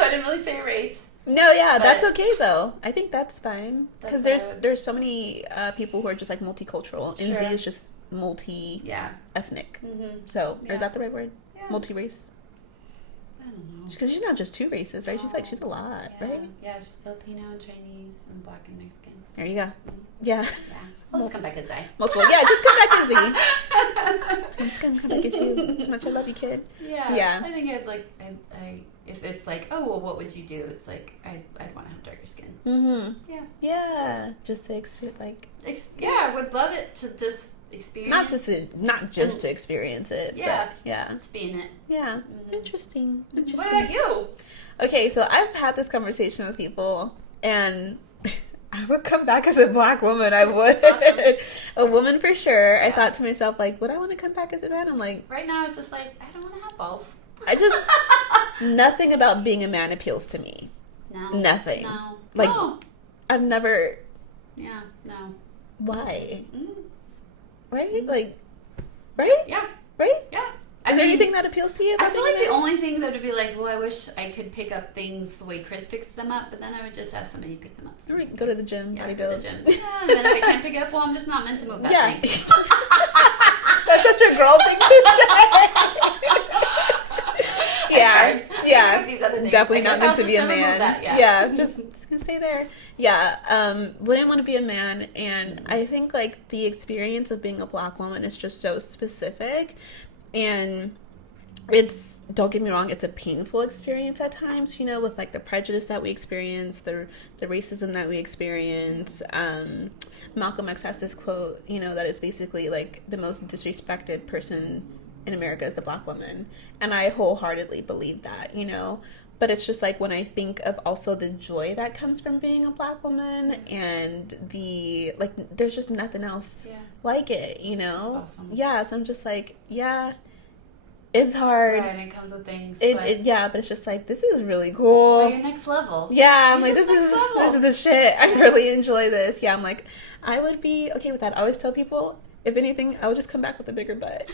I didn't really say race. No, yeah, that's okay though. I think that's fine because there's so many people who are just like multicultural, and Z is just multi-ethnic. Mm-hmm. So, or is that the right word? Yeah. Multi-race. I don't know. Because she's not just two races, right? She's a lot, right? Yeah, she's Filipino and Chinese and Black and Mexican. There you go. Mm-hmm. Yeah. I'll just come back as Z. Multiple. Yeah, just come back as Z. I'm just gonna come back as you. So much I love you, kid. Yeah. I think if it's like, oh, well, what would you do? It's like, I'd want to have darker skin. Mm-hmm. Yeah. Yeah. Just to experience, I would love it to just experience. Not just to experience it. Yeah. But, yeah. To be in it. Yeah. Mm-hmm. Interesting. What about you? Okay, so I've had this conversation with people, and I would come back as a Black woman. I would. Awesome. A woman for sure. Yeah. I thought to myself, would I want to come back as a man? I'm like... Right now, it's just I don't want to have balls. Nothing about being a man appeals to me. No. Nothing. No. I've never... Yeah, no. Why? Mm. Right? Right? Yeah. Right? Yeah. Is there anything that appeals to you? I feel like the only thing that would be I wish I could pick up things the way Chris picks them up, but then I would just ask somebody to pick them up. Or go to the gym, go bodybuild. to the gym. Yeah, and then if I can't pick it up, well, I'm just not meant to move that thing. That's such a girl thing to say. Yeah. These other things. Definitely not meant to be a man. Yeah. Just gonna stay there. Yeah. Wouldn't want to be a man, and I think the experience of being a Black woman is just so specific, and don't get me wrong, it's a painful experience at times, with the prejudice that we experience, the racism that we experience. Malcolm X has this quote, that is basically the most disrespected person in America is the Black woman, and I wholeheartedly believe that, but it's just when I think of also the joy that comes from being a Black woman, and the there's just nothing else like it, That's awesome. Yeah, so I'm just it's hard. Right, and it comes with things. But it's just this is really cool. Your next level. Yeah, I'm this is the shit. I really enjoy this. Yeah, I'm I would be okay with that. I always tell people, if anything, I would just come back with a bigger butt.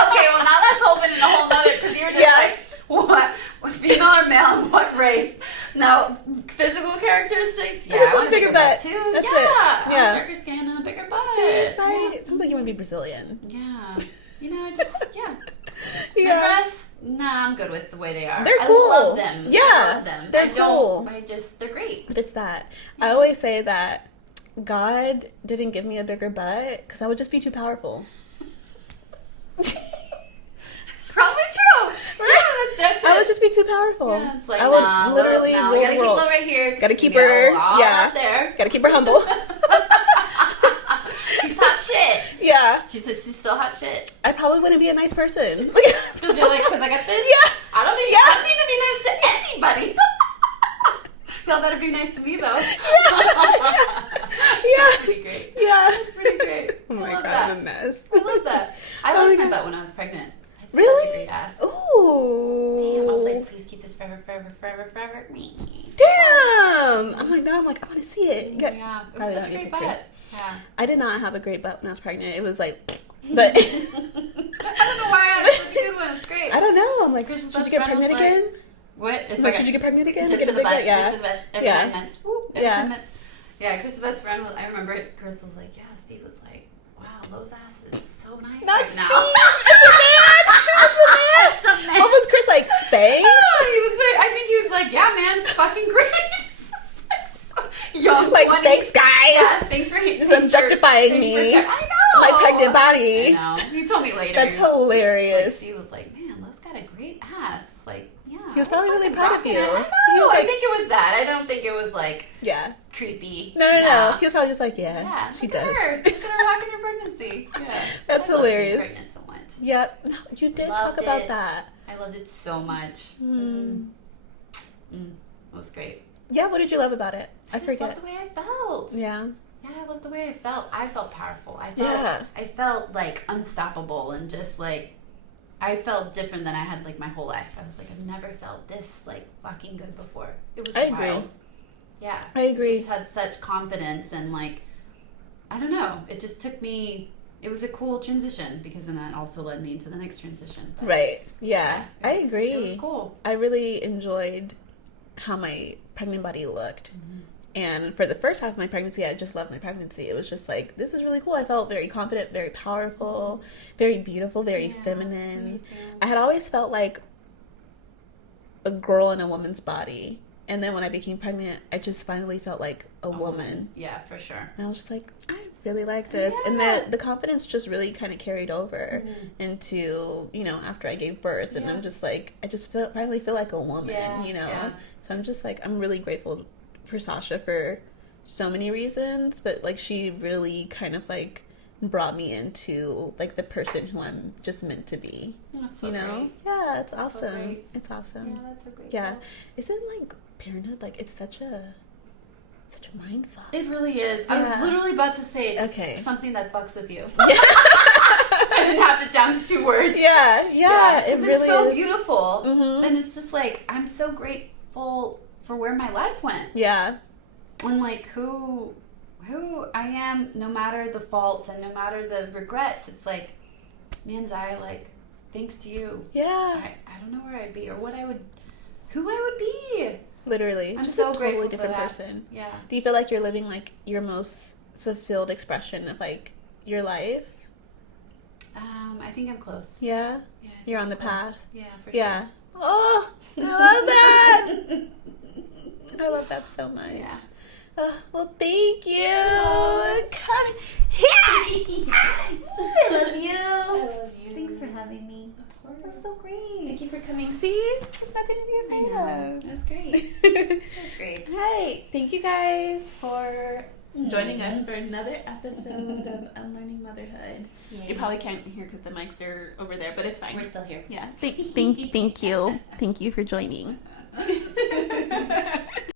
Okay, well now that's opening a whole nother, because you were just what female or male and what race. Now, physical characteristics, I just want a bigger butt too. That's it. I want darker skin and a bigger butt. Right? It sounds like you want to be Brazilian. Yeah. My breasts, I'm good with the way they are. They're cool. I love them. Yeah. I love them. They're cool. They're great. But it's that. I always say that God didn't give me a bigger butt because I would just be too powerful. It's probably true. Right? Yeah, that's it. I would just be too powerful. Yeah, it's I would literally rule the world. We gotta keep Lo right here. Gotta keep her. Up there. Gotta keep her humble. She's hot shit. Yeah. She says she's so hot shit. I probably wouldn't be a nice person. Because you're because I got this? Yeah. I don't need to be nice to anybody. Y'all better be nice to me, though. Yeah. That's pretty great. Yeah. That's pretty great. Oh my God, that. I'm a mess. I love that. I loved my butt when I was pregnant. I had really? such a great ass. Ooh. Damn, I was please keep this forever, forever, forever, forever. Damn. I'm I want to see it. Yeah. It was such a great butt. Yeah. I did not have a great butt when I was pregnant. It was but I don't know why I had such a good one. It's great. I don't know. I'm should you get pregnant again? What? Should you get pregnant again? Just for the butt. Yeah. Just for the butt. Every 9 months. Woo, every 10 minutes. Yeah, Chris's best friend I remember it. Chris was Steve was wow, Lo's ass is so nice Not right Steve. now. It's a man. What was Chris thanks? He was I think he was yeah, man, it's fucking great. Young 20s. Thanks, guys. Yeah, thanks for objectifying me. I know. My pregnant body. I know. He told me later. That's hilarious. Steve was man, Lo's got a great great ass. Like, yeah. He was probably really proud of you. I know. I think it was that. I don't think it was like creepy. No. He was probably just like, she does. Look at her rocking your pregnancy. Yeah. That's hilarious. Being pregnant so much. Yeah. No, you did talk about that. I loved it so much. It was great. Yeah, what did you love about it? I just loved the way I felt. Yeah. Yeah, I loved the way I felt. I felt powerful. I felt like unstoppable and just like I felt different than I had like my whole life. I was like, I've never felt this like fucking good before. It was wild. Agree. Yeah. I agree. Just had such confidence and like I don't know. It just took me. It was a cool transition because then that also led me into the next transition. But, right. Yeah. I agree. It was cool. I really enjoyed how my pregnant body looked. And for the first half of my pregnancy, I just loved my pregnancy. It was just like, this is really cool. I felt very confident, very powerful, very beautiful, very feminine. Me too. I had always felt like a girl in a woman's body. And then when I became pregnant, I just finally felt like a woman. Yeah, for sure. And I was just like, I really like this. Yeah. And the confidence just really kind of carried over into, after I gave birth. And I'm just like, I just finally feel like a woman, Yeah. So I'm just like, I'm really grateful for Sasha for so many reasons. But, like, she really kind of, like, brought me into, like, the person who I'm just meant to be. That's so great. Yeah, it's awesome. So great. It's awesome. Yeah, that's so great. Yeah. Isn't, like, parenthood, like, it's such a mind fuck. It really is. I was literally about to say it, just something that fucks with you. I didn't have it down to 2 words. Yeah, it really it's so is. beautiful. And it's just like, I'm so grateful for where my life went. Yeah. And like who I am, no matter the faults and no matter the regrets, it's like, man's eye, like, thanks to you. Yeah. I don't know where I'd be or who I would be. Literally. I'm just so a totally grateful different for that. person. Yeah. Do you feel like you're living like your most fulfilled expression of like your life? I think I'm close. Yeah? Yeah. You're on the path? Yeah, for Yeah. sure. Oh, I love that. I love that so much. Yeah. Well, thank you. Come here. I love you. I love you. Thanks for having me. Of course. That's so great. Thank you for coming. See? It's not going to be a video. That's great. That's great. All right. Thank you guys for joining us for another episode of Unlearning Motherhood. Yeah. You probably can't hear because the mics are over there, but it's fine. We're still here. Yeah. Thank you. Thank you for joining.